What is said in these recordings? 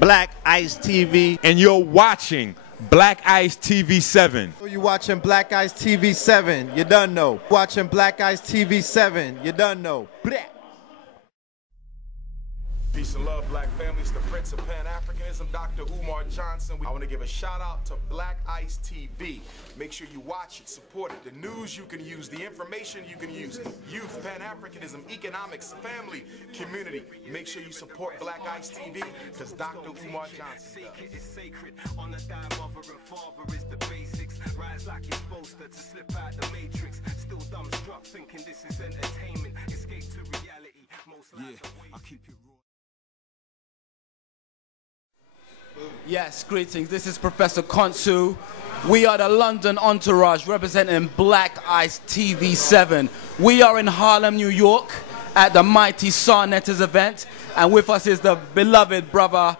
Black Ice TV. And you're watching Black Ice TV 7. You watching Black Ice TV 7, you done know. Watching Black Ice TV 7, you done know. Blah. Peace and love, black families. The Prince of Pan-Africanism, Dr. Umar Johnson. I want to give a shout out to Black Ice TV. Make sure you watch it, support it. The news you can use, the information you can use. Youth, Pan-Africanism, economics, family, community. Make sure you support Black Ice TV because Dr. Umar Johnson does. Is sacred. On the dive of a revolver is the basics. Rise like you're supposed to slip out the matrix. Still dumbstruck thinking this is entertainment. Escape to reality. Most lives I'll keep you raw. Yes, greetings. This is Professor Konsu. We are the London Entourage representing Black Ice TV 7. We are in Harlem, New York at the Mighty Sarnetters event. And with us is the beloved brother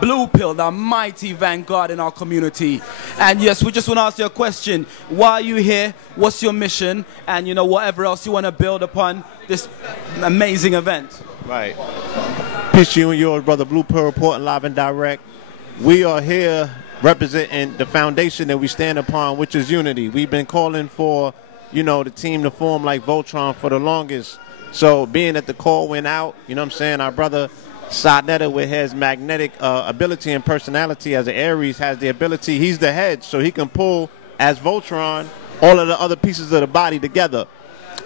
Blue Pill, the mighty vanguard in our community. And yes, we just want to ask you a question. Why are you here? What's your mission? And you know, whatever else you want to build upon this amazing event. Right. Peace to you and yours, brother Blue Pill, reporting live and direct. We are here representing the foundation that we stand upon, which is unity. We've been calling for, you know, the team to form like Voltron for the longest. So being that the call went out, you know what I'm saying, our brother Sarnetta with his magnetic ability and personality as an Aries has the ability, he's the head, so he can pull, as Voltron, all of the other pieces of the body together.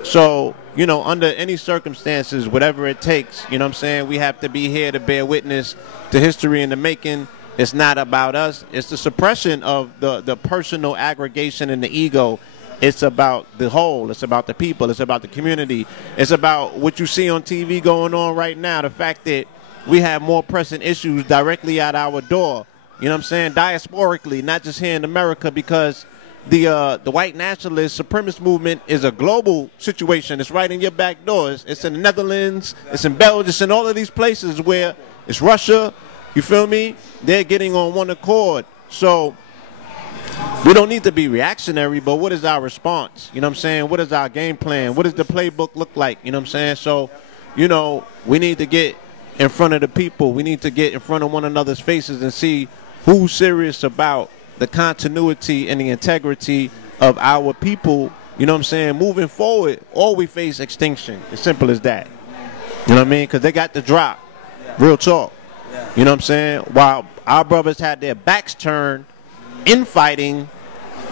So, you know, under any circumstances, whatever it takes, you know what I'm saying, we have to be here to bear witness to history in the making. It's not about us. It's the suppression of the personal aggregation and the ego. It's about the whole. It's about the people. It's about the community. It's about what you see on TV going on right now, the fact that we have more pressing issues directly at our door, you know what I'm saying, diasporically, not just here in America, because the white nationalist supremacist movement is a global situation. It's right in your back doors. It's in the Netherlands. It's in Belgium. It's in all of these places where it's Russia. You feel me? They're getting on one accord. So we don't need to be reactionary, but what is our response? You know what I'm saying? What is our game plan? What does the playbook look like? You know what I'm saying? So, you know, we need to get in front of the people. We need to get in front of one another's faces and see who's serious about the continuity and the integrity of our people, you know what I'm saying, moving forward, or we face extinction. As simple as that. You know what I mean? Because they got the drop. Real talk. You know what I'm saying? While our brothers had their backs turned, infighting,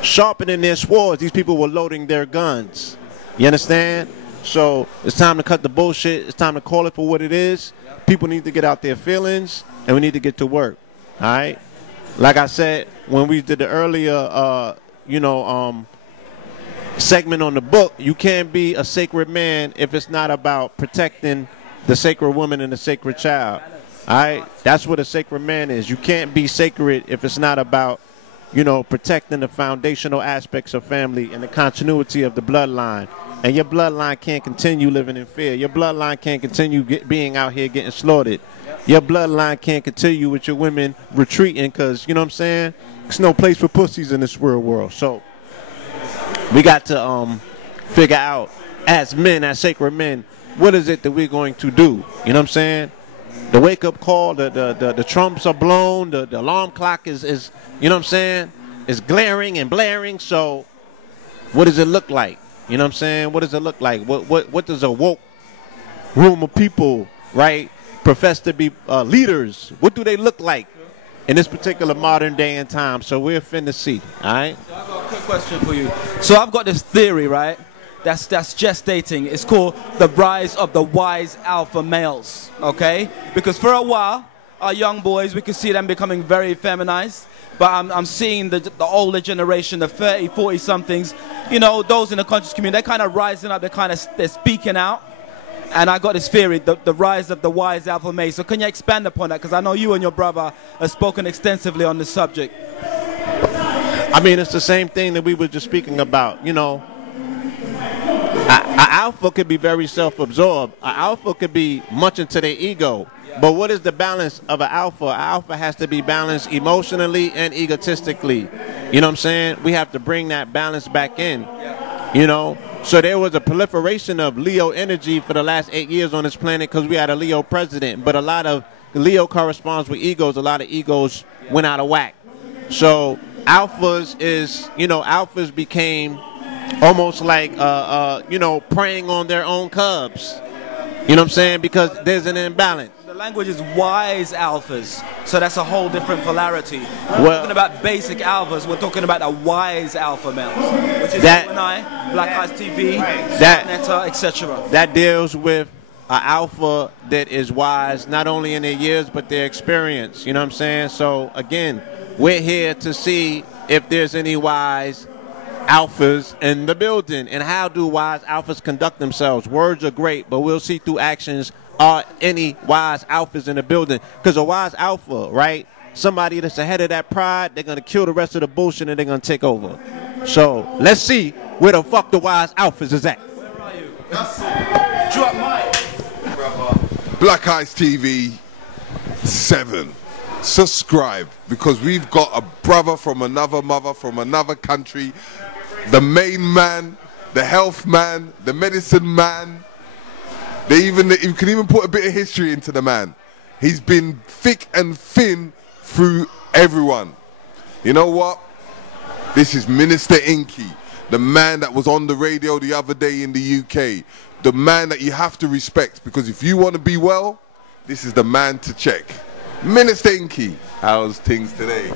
sharpening their swords, these people were loading their guns. You understand? So it's time to cut the bullshit. It's time to call it for what it is. People need to get out their feelings, and we need to get to work. All right? Like I said, when we did the earlier, segment on the book, you can't be a sacred man if it's not about protecting the sacred woman and the sacred child. All right? That's what a sacred man is. You can't be sacred if it's not about, you know, protecting the foundational aspects of family and the continuity of the bloodline. And your bloodline can't continue living in fear. Your bloodline can't continue being out here getting slaughtered. Your bloodline can't continue with your women retreating because, you know what I'm saying, there's no place for pussies in this real world. So we got to figure out, as men, as sacred men, what is it that we're going to do? You know what I'm saying? The wake-up call, the trumps are blown, the alarm clock is, you know what I'm saying, is glaring and blaring. So what does it look like? You know what I'm saying? What does it look like? What does a woke room of people, right, profess to be leaders? What do they look like in this particular modern day and time? So we're finna see, all right? So I've got a quick question for you. So I've got this theory, right, that's gestating. It's called the rise of the wise alpha males, okay? Because for a while, our young boys, we could see them becoming very feminized. But I'm seeing the older generation, the 30, 40-somethings, you know, those in the conscious community, they're kind of rising up, they're speaking out. And I got this theory, the rise of the wise alpha male. So can you expand upon that? Because I know you and your brother have spoken extensively on this subject. I mean, it's the same thing that we were just speaking about, you know. An alpha could be very self-absorbed. An alpha could be much into their ego. But what is the balance of an alpha? An alpha has to be balanced emotionally and egotistically. You know what I'm saying? We have to bring that balance back in, you know. So there was a proliferation of Leo energy for the last 8 years on this planet because we had a Leo president. But a lot of Leo corresponds with egos. A lot of egos went out of whack. So alphas is, you know, alphas became almost like, you know, preying on their own cubs. You know what I'm saying? Because there's an imbalance. The language is wise alphas, so that's a whole different polarity. We're talking about basic alphas. We're talking about the wise alpha males, which is that, you and I, Black Eyes TV, that, Netta, etc. That deals with an alpha that is wise, not only in their years, but their experience. You know what I'm saying? So, again, we're here to see if there's any wise alphas in the building, and how do wise alphas conduct themselves. Words are great, but we'll see through actions are any wise alphas in the building. Because a wise alpha, right, somebody that's ahead of that pride, they're going to kill the rest of the bullshit and they're going to take over. So let's see where the fuck the wise alphas is at. Where are you? Drop mic. Black Eyes TV 7. Subscribe, because we've got a brother from another mother, from another country, the main man, the health man, the medicine man. You can even put a bit of history into the man. He's been thick and thin through everyone. You know what? This is Minister ENQI, the man that was on the radio the other day in the UK, the man that you have to respect, because if you want to be well, this is the man to check. Minister ENQI, how's things today?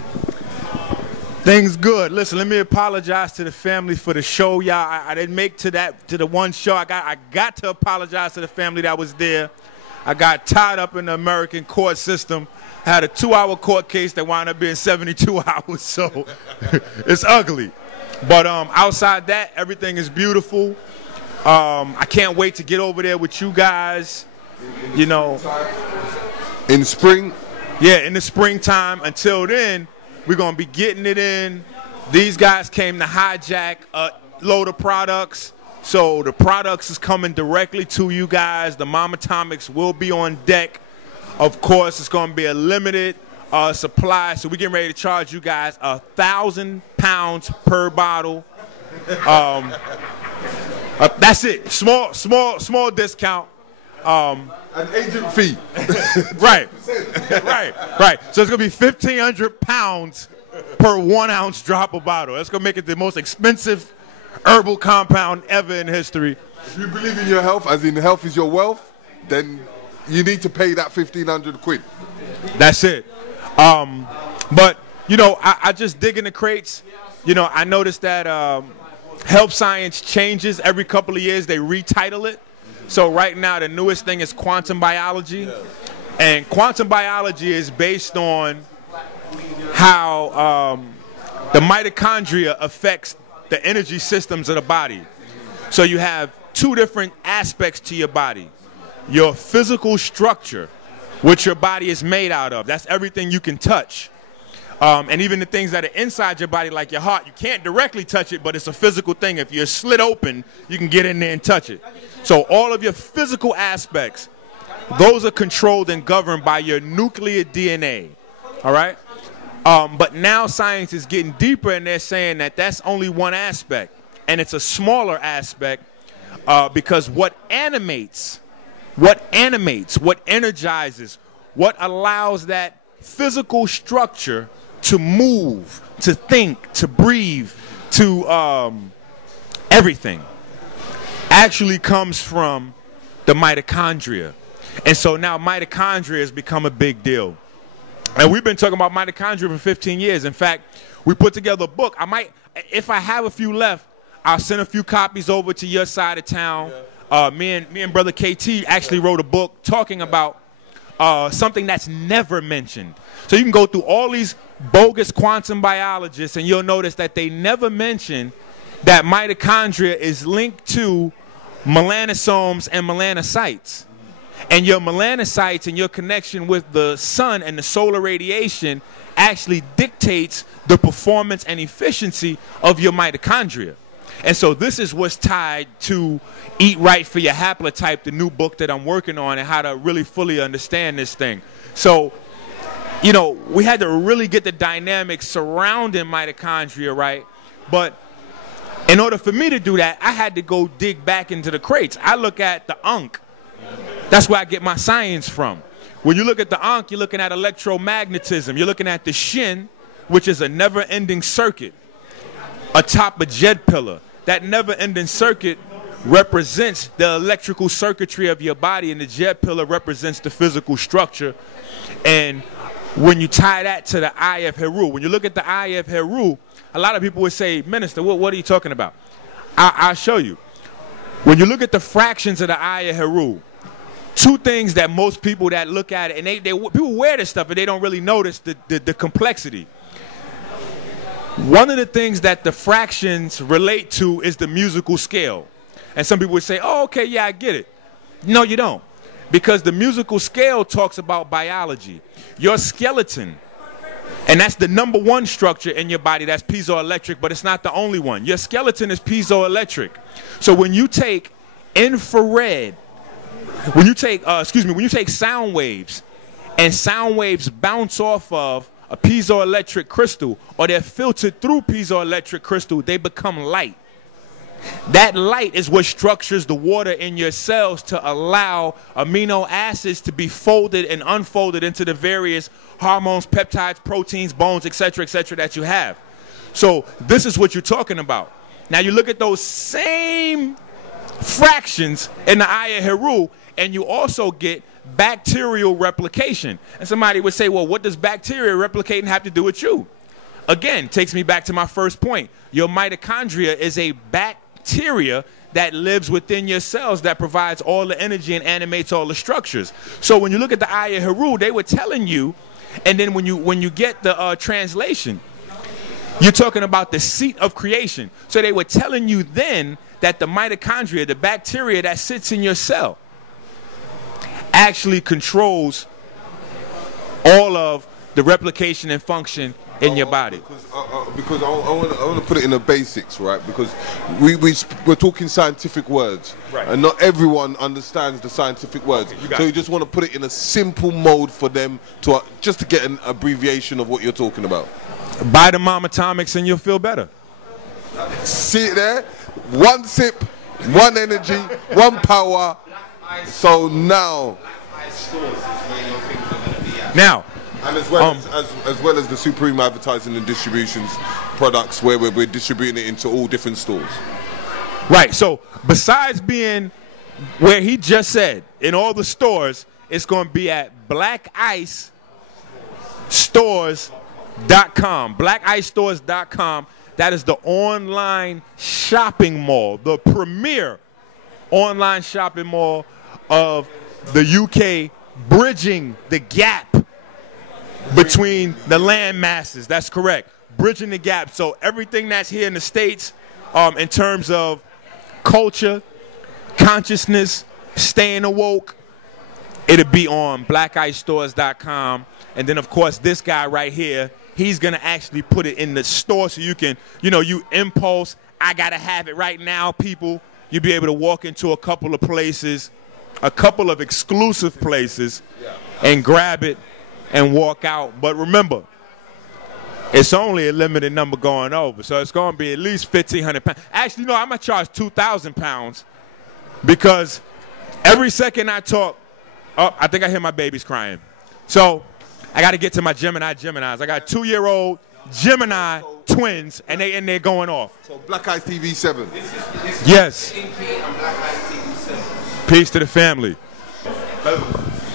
Things good. Listen, let me apologize to the family for the show, y'all. I didn't make to the one show. I got to apologize to the family that was there. I got tied up in the American court system. I had a 2-hour court case that wound up being 72 hours, so it's ugly. But outside that, everything is beautiful. I can't wait to get over there with you guys. You know, in spring. Yeah, in the springtime. Until then, we're going to be getting it in. These guys came to hijack a load of products. So the products is coming directly to you guys. The Mama Atomics will be on deck. Of course, it's going to be a limited supply. So we're getting ready to charge you guys 1,000 pounds per bottle. That's it. Small discount. An agent fee. Right. So it's going to be 1,500 pounds per 1 ounce drop of bottle. That's going to make it the most expensive herbal compound ever in history. If you believe in your health, as in health is your wealth, then you need to pay that 1,500 quid. That's it. But, you know, I just dig in the crates. You know, I noticed that health science changes every couple of years. They retitle it. So right now, the newest thing is quantum biology. And quantum biology is based on how the mitochondria affects the energy systems of the body. So you have two different aspects to your body. Your physical structure, which your body is made out of. That's everything you can touch. And even the things that are inside your body, like your heart, you can't directly touch it, but it's a physical thing. If you're slit open, you can get in there and touch it. So all of your physical aspects, those are controlled and governed by your nuclear DNA, all right? But now science is getting deeper, and they're saying that that's only one aspect, and it's a smaller aspect because what animates, what energizes, what allows that physical structure to move, to think, to breathe, to everything, actually comes from the mitochondria. And so now mitochondria has become a big deal. And we've been talking about mitochondria for 15 years. In fact, we put together a book. I might, if I have a few left, I'll send a few copies over to your side of town. Me and Brother KT actually wrote a book talking about something that's never mentioned. So you can go through all these bogus quantum biologists, and you'll notice that they never mention that mitochondria is linked to melanosomes and melanocytes. And your melanocytes and your connection with the sun and the solar radiation actually dictates the performance and efficiency of your mitochondria. And so this is what's tied to Eat Right for Your Haplotype, the new book that I'm working on, and how to really fully understand this thing. So, you know, we had to really get the dynamics surrounding mitochondria right. But in order for me to do that, I had to go dig back into the crates. I look at the Ankh. That's where I get my science from. When you look at the Ankh, you're looking at electromagnetism. You're looking at the Shin, which is a never-ending circuit atop a jet pillar. That never-ending circuit represents the electrical circuitry of your body, and the jet pillar represents the physical structure. And when you tie that to the Eye of Heru, when you look at the Eye of Heru, a lot of people would say, Minister, what are you talking about? I'll show you. When you look at the fractions of the Eye of Heru, two things that most people that look at it, and people wear this stuff and they don't really notice the complexity. One of the things that the fractions relate to is the musical scale. And some people would say, oh, okay, yeah, I get it. No, you don't. Because the musical scale talks about biology. Your skeleton, and that's the #1 structure in your body, that's piezoelectric, but it's not the only one. Your skeleton is piezoelectric. So when you take infrared, when you take sound waves, and sound waves bounce off of a piezoelectric crystal, or they're filtered through piezoelectric crystal, they become light. That light is what structures the water in your cells to allow amino acids to be folded and unfolded into the various hormones, peptides, proteins, bones, etc., that you have. So this is what you're talking about. Now you look at those same fractions in the Eye of Heru, and you also get bacterial replication. And somebody would say, well, what does bacteria replicating have to do with you? Again, takes me back to my first point. Your mitochondria is a bacteria that lives within your cells that provides all the energy and animates all the structures. So when you look at the Eye of Heru, they were telling you, and then when you get the translation, you're talking about the seat of creation. So they were telling you then that the mitochondria, the bacteria that sits in your cell, actually controls all of the replication and function in your body. Because I want to put it in the basics, right? Because we're talking scientific words, right, and not everyone understands the scientific words. Okay, so you just want to put it in a simple mode for them to just to get an abbreviation of what you're talking about. Buy the Mom Atomics and you'll feel better. See it there? One sip, one energy, one power. So now, and as well as the Supreme Advertising and Distributions products, where we're distributing it into all different stores. Right. So besides being where he just said in all the stores, it's going to be at blackicestores.com. Blackicestores.com. That is the online shopping mall, the premier online shopping mall of the UK, bridging the gap between the land masses. That's correct. Bridging the gap. So everything that's here in the States, in terms of culture, consciousness, staying awoke, it'll be on blackicestores.com. And then, of course, this guy right here, he's going to actually put it in the store so you can, you impulse, I got to have it right now, people. You'll be able to walk into a couple of places, a couple of exclusive places, and grab it and walk out. But remember, it's only a limited number going over, so it's going to be at least 1,500 pounds. Actually, no, I'm going to charge 2,000 pounds because every second I talk, oh, I think I hear my babies crying. So I got to get to my Geminis. I got 2-year-old Gemini twins, and they're going off. So Black Eyes TV 7. Yes. Peace to the family.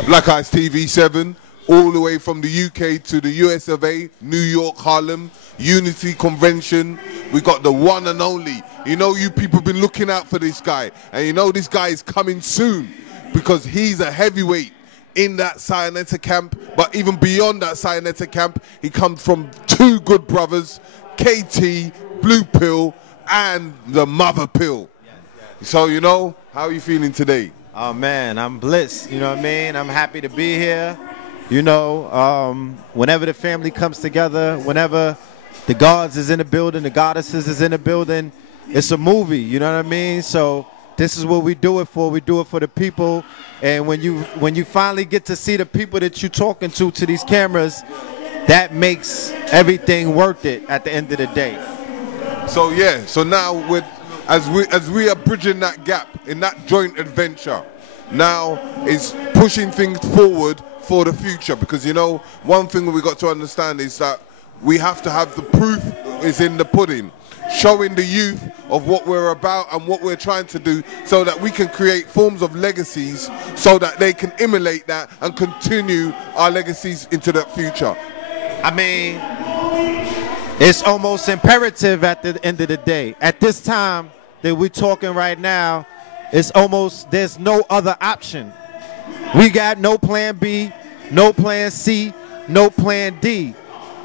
Black Eyes TV 7, all the way from the UK to the US of A, New York, Harlem, Unity Convention. We got the one and only. You people been looking out for this guy, and this guy is coming soon because he's a heavyweight in that Cyanetta camp. But even beyond that Cyanetta camp, he comes from two good brothers, KT, Blue Pill, and the Mother Pill. So, how are you feeling today? Oh, man, I'm blessed. You know what I mean? I'm happy to be here. Whenever the family comes together, whenever the gods is in the building, the goddesses is in the building, it's a movie, you know what I mean? So this is what we do it for. We do it for the people. And when you finally get to see the people that you're talking to these cameras, that makes everything worth it at the end of the day. So yeah, so now as we are bridging that gap in that joint adventure, now is pushing things forward for the future, because you know, one thing we got to understand is that we have to have the proof is in the pudding, showing the youth of what we're about and what we're trying to do, so that we can create forms of legacies so that they can emulate that and continue our legacies into the future. I mean, it's almost imperative at the end of the day. At this time that we're talking right now, it's almost, there's no other option. We got no plan B, no plan C, no plan D.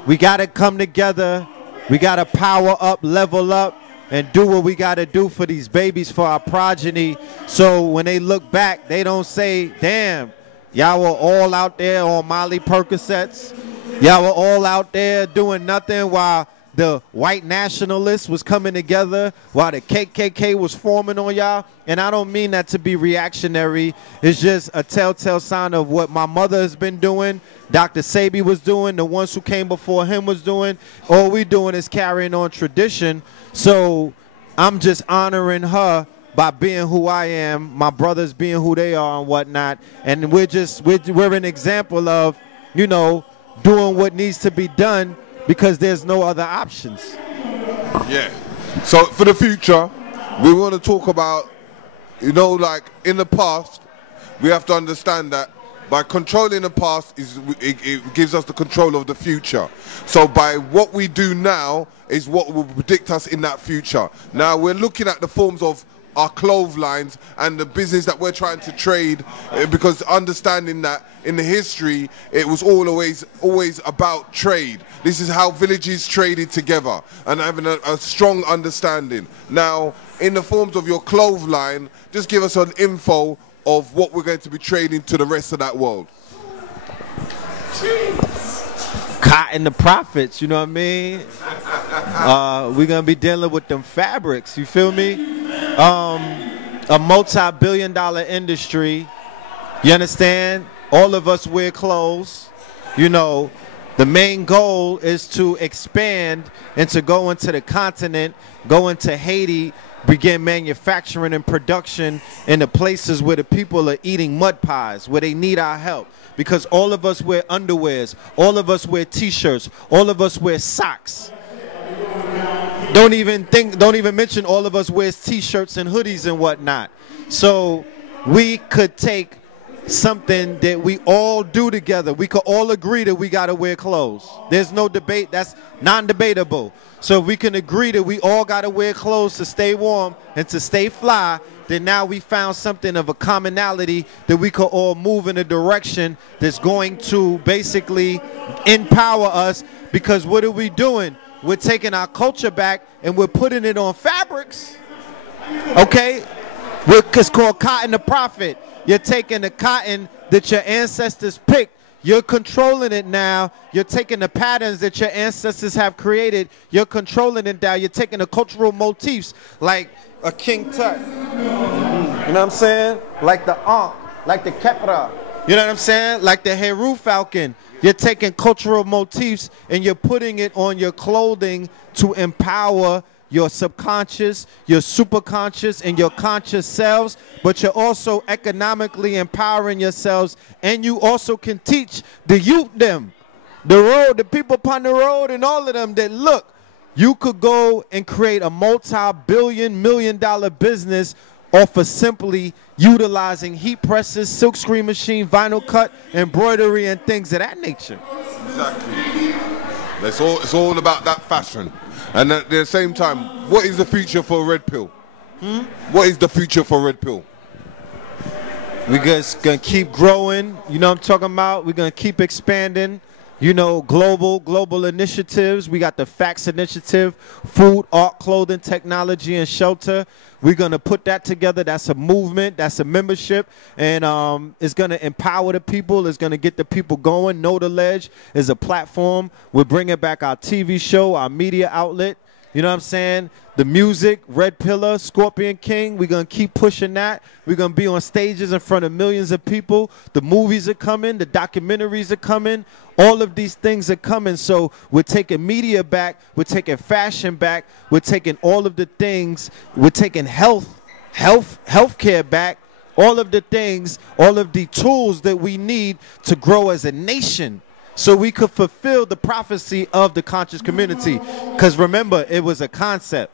We got to come together. We got to power up, level up, and do what we got to do for these babies, for our progeny. So when they look back, they don't say, damn, y'all were all out there on Molly Percocets. Y'all were all out there doing nothing while the white nationalists was coming together, while the KKK was forming on y'all. And I don't mean that to be reactionary. It's just a telltale sign of what my mother has been doing, Dr. Sabi was doing, the ones who came before him was doing. All we doing is carrying on tradition. So I'm just honoring her by being who I am, my brothers being who they are and whatnot. And we're an example of, you know, doing what needs to be done, because there's no other options. Yeah. So for the future, we want to talk about, you know, like in the past, we have to understand that by controlling the past, it gives us the control of the future. So by what we do now is what will predict us in that future. Now we're looking at the forms of our clotheslines and the business that we're trying to trade, because understanding that in the history it was always about trade. This is how villages traded together and having a strong understanding. Now in the forms of your clothesline, just give us an info of what we're going to be trading to the rest of that world. Cotton the profits, you know what I mean? We're gonna be dealing with them fabrics, you feel me? A multi-billion-dollar industry, you understand? All of us wear clothes, you know. The main goal is to expand and to go into the continent, go into Haiti, begin manufacturing and production in the places where the people are eating mud pies, where they need our help. Because all of us wear underwears, all of us wear t-shirts, all of us wear socks. Don't even mention all of us wear t-shirts and hoodies and whatnot. So we could take something that we all do together. We could all agree that we gotta wear clothes. There's no debate, that's non-debatable. So if we can agree that we all gotta wear clothes to stay warm and to stay fly, then now we found something of a commonality that we could all move in a direction that's going to basically empower us. Because what are we doing? We're taking our culture back and we're putting it on fabrics. Okay? It's called cotton the prophet. You're taking the cotton that your ancestors picked. You're controlling it now. You're taking the patterns that your ancestors have created. You're controlling it now. You're taking the cultural motifs like a king tut. You know what I'm saying? Like the Ankh, like the Kepra. You know what I'm saying? Like the Heru falcon. You're taking cultural motifs and you're putting it on your clothing to empower your subconscious, your superconscious, and your conscious selves, but you're also economically empowering yourselves, and you also can teach the youth them, the road, the people upon the road, and all of them that look, you could go and create a multi-billion-million-dollar business off of simply utilizing heat presses, silk screen machine, vinyl cut, embroidery, and things of that nature. Exactly. It's all about that fashion. And at the same time, what is the future for Red Pill? What is the future for Red Pill? We're just going to keep growing. You know what I'm talking about? We're going to keep expanding. You know, global initiatives. We got the FACTS initiative, food, art, clothing, technology, and shelter. We're going to put that together. That's a movement. That's a membership. And it's going to empower the people. It's going to get the people going. Know the Ledge is a platform. We're bringing back our TV show, our media outlet. You know what I'm saying? The music, Red Pillar, Scorpion King, we're going to keep pushing that. We're going to be on stages in front of millions of people. The movies are coming. The documentaries are coming. All of these things are coming. So we're taking media back. We're taking fashion back. We're taking all of the things. We're taking healthcare back. all of the things, all of the tools that we need to grow as a nation, so we could fulfill the prophecy of the conscious community. Because remember, it was a concept.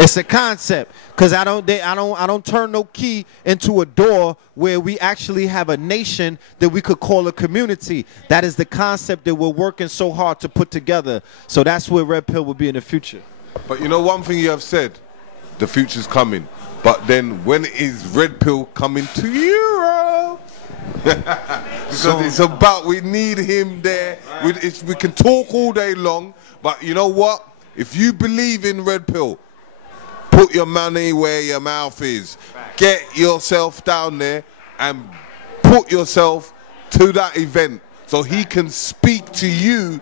It's a concept. Because I don't turn no key into a door where we actually have a nation that we could call a community. That is the concept that we're working so hard to put together. So that's where Red Pill will be in the future. But you know one thing you have said, the future's coming. But then when is Red Pill coming to Europe? Because it's about, we need him there. We can talk all day long, but you know what? If you believe in Red Pill, put your money where your mouth is. Get yourself down there and put yourself to that event so he can speak to you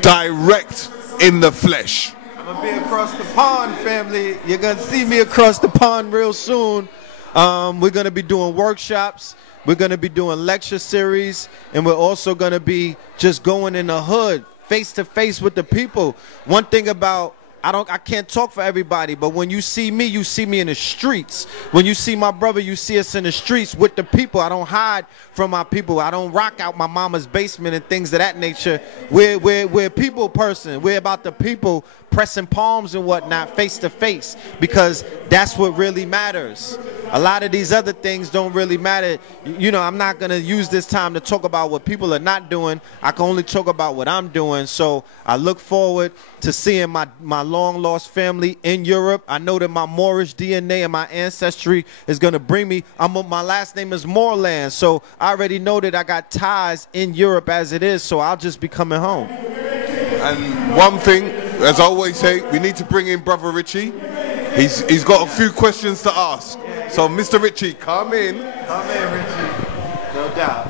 direct in the flesh. I'm going to be across the pond, family. You're going to see me across the pond real soon. We're going to be doing workshops. We're going to be doing lecture series. And we're also going to be just going in the hood, face to face with the people. One thing about, I can't talk for everybody, but when you see me in the streets. When you see my brother, you see us in the streets with the people. I don't hide from my people. I don't rock out my mama's basement and things of that nature. We're a people person. We're about the people, pressing palms and whatnot, face to face, because that's what really matters. A lot of these other things don't really matter. You know, I'm not going to use this time to talk about what people are not doing. I can only talk about what I'm doing. So I look forward to seeing my long-lost family in Europe. I know that my Moorish DNA and my ancestry is going to bring me. My last name is Moorland, so I already know that I got ties in Europe as it is, so I'll just be coming home. And one thing, as I always say, we need to bring in Brother Richie. He's got a few questions to ask. So, Mr. Richie, come in. Come in, Richie. No doubt.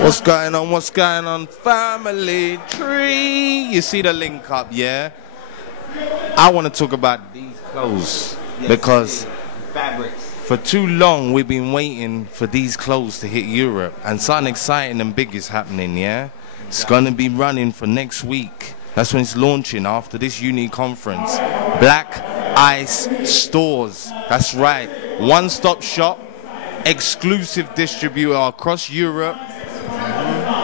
What's going on? What's going on? Family tree. You see the link up, yeah? I want to talk about these clothes because Fabrics. for too long we've been waiting for these clothes to hit Europe, and something exciting and big is happening, yeah? It's going to be running for next week. That's when it's launching after this uni conference. Black Ice Stores. That's right. One-stop shop, exclusive distributor across Europe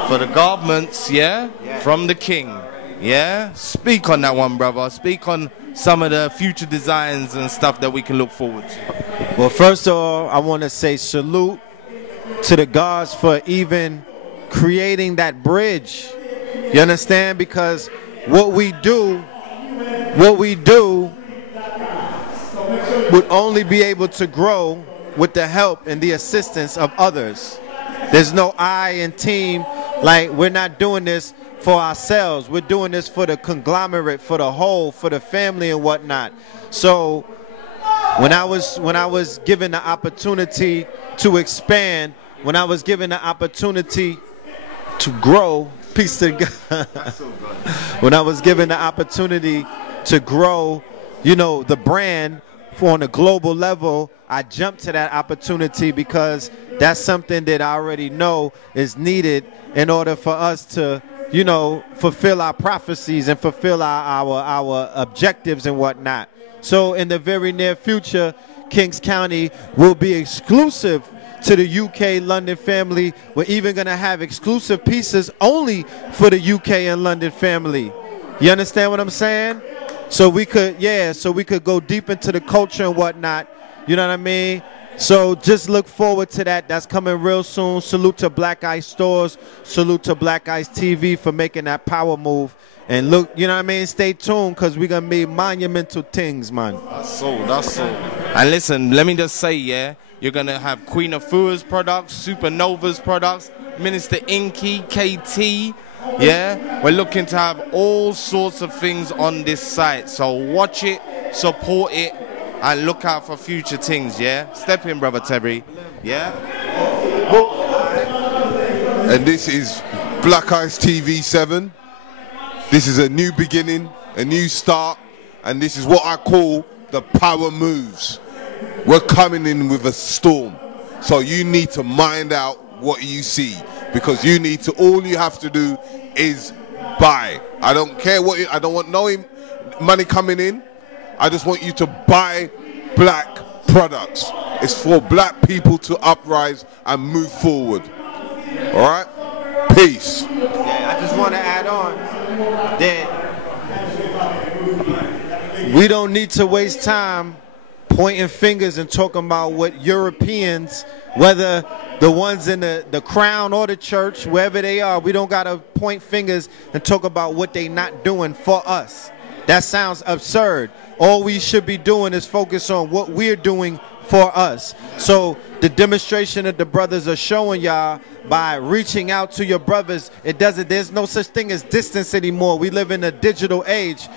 for the garments, yeah? From the king, yeah? Speak on that one, brother. Speak on some of the future designs and stuff that we can look forward to. Well, first of all, I want to say salute to the gods for even creating that bridge. You understand? Because what we do would only be able to grow with the help and the assistance of others. There's no I in team. Like, we're not doing this for ourselves. We're doing this for the conglomerate, for the whole, for the family and whatnot. So when I was given the opportunity to expand, when I was given the opportunity to grow, peace to God. When I was given the opportunity to grow, you know, the brand on a global level, I jumped to that opportunity because that's something that I already know is needed in order for us to, you know, fulfill our prophecies and fulfill our objectives and whatnot. So in the very near future, Kings County will be exclusive to the UK London family. We're even going to have exclusive pieces only for the UK and London family. You understand what I'm saying? So we could, so we could go deep into the culture and whatnot. You know what I mean? So just look forward to that. That's coming real soon. Salute to Black Ice Stores. Salute to Black Ice TV for making that power move. And look, you know what I mean? Stay tuned, because we're going to be monumental things, man. That's all, that's all. And listen, let me just say, yeah, you're going to have Queen Afua's products, Supernova's products, Minister ENQI, KT. Yeah, we're looking to have all sorts of things on this site. So watch it, support it, and look out for future things, yeah? Step in, Brother Terry. Yeah? And this is Black Ice TV 7. This is a new beginning, a new start, and this is what I call the power moves. We're coming in with a storm. So you need to mind out what you see, because you need to, all you have to do is buy. I don't care what, I don't want no money coming in. I just want you to buy black products. It's for black people to uprise and move forward. All right? Peace. Yeah, I just want to add on that we don't need to waste time pointing fingers and talking about what Europeans, whether the ones in the crown or the church, wherever they are, we don't got to point fingers and talk about what they not doing for us. That sounds absurd. All we should be doing is focus on what we're doing for us. So the demonstration that the brothers are showing y'all by reaching out to your brothers, there's no such thing as distance anymore. We live in a digital age.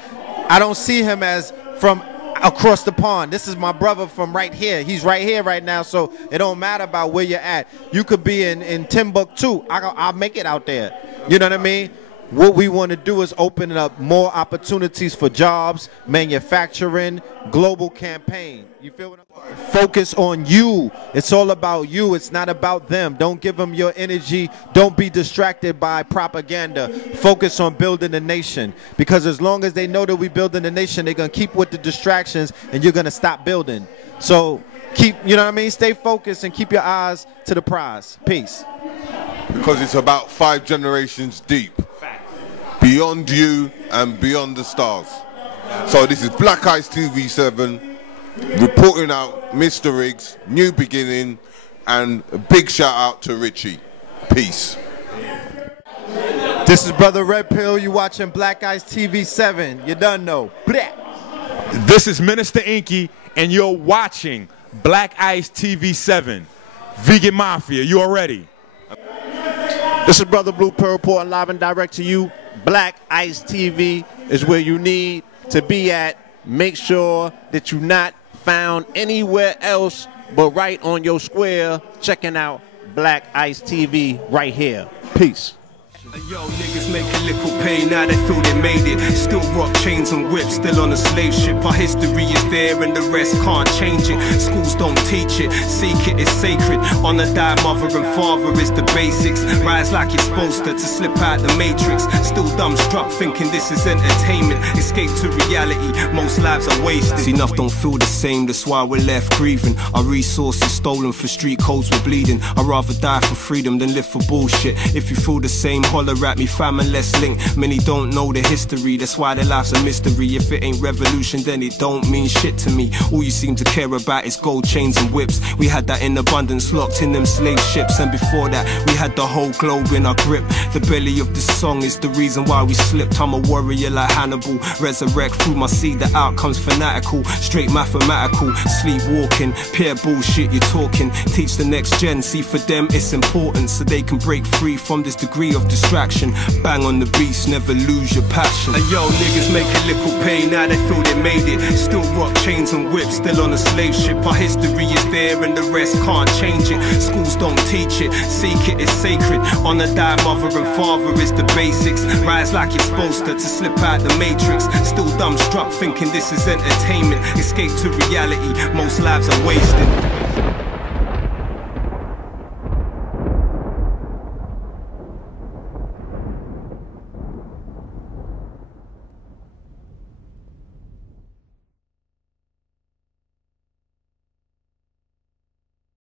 I don't see him as from across the pond. This is my brother from right here. He's right here right now, so it don't matter about where you're at. You could be in Timbuktu. I'll make it out there. You know what I mean? What we want to do is open up more opportunities for jobs, manufacturing, global campaign. You feel what I'm saying? Focus on you. It's all about you. It's not about them. Don't give them your energy. Don't be distracted by propaganda. Focus on building the nation. Because as long as they know that we're building the nation, they're going to keep with the distractions and you're going to stop building. So keep, you know what I mean? Stay focused and keep your eyes to the prize. Peace. Because it's about 5 generations deep. Beyond you and beyond the stars. So this is Black Ice TV7 reporting out Mr. Riggs, New Beginning, and a big shout out to Richie. Peace. This is Brother Red Pill. You watching Black Ice TV7. You done know. Blah. This is Minister ENQI, and you're watching Black Ice TV7. Vegan Mafia, you already. This is Brother Blue Pearl reporting live and direct to you. Black Ice TV is where you need to be at. Make sure that you're not found anywhere else but right on your square, checking out Black Ice TV right here. Peace. Yo, niggas make a little pay, now they feel they made it. Still rock chains and whips, still on a slave ship. Our history is there and the rest can't change it. Schools don't teach it, seek it is sacred. Honor thy mother and father is the basics. Rise like you're supposed to slip out the matrix. Still dumbstruck thinking this is entertainment. Escape to reality, most lives are wasted. See, enough don't feel the same, that's why we're left grieving. Our resources stolen for street codes, we're bleeding. I'd rather die for freedom than live for bullshit. If you feel the same, holler at me, fam, and let's link. Many don't know the history, that's why their life's a mystery. If it ain't revolution, then it don't mean shit to me. All you seem to care about is gold chains and whips. We had that in abundance, locked in them slave ships. And before that, we had the whole globe in our grip. The belly of this song is the reason why we slipped. I'm a warrior like Hannibal, resurrect through my seed. The outcome's fanatical, straight mathematical. Sleepwalking, pure bullshit you're talking. Teach the next gen, see for them it's important, so they can break free from this degree of distraction. Bang on the beats, never lose your passion. And yo, niggas make a little pay, now they feel they made it. Still rock chains and whips, still on a slave ship. Our history is there and the rest can't change it. Schools don't teach it, seek it is sacred. Honor thy mother and father is the basics. Rise like you're supposed to slip out the matrix. Still dumbstruck thinking this is entertainment. Escape to reality, most lives are wasted.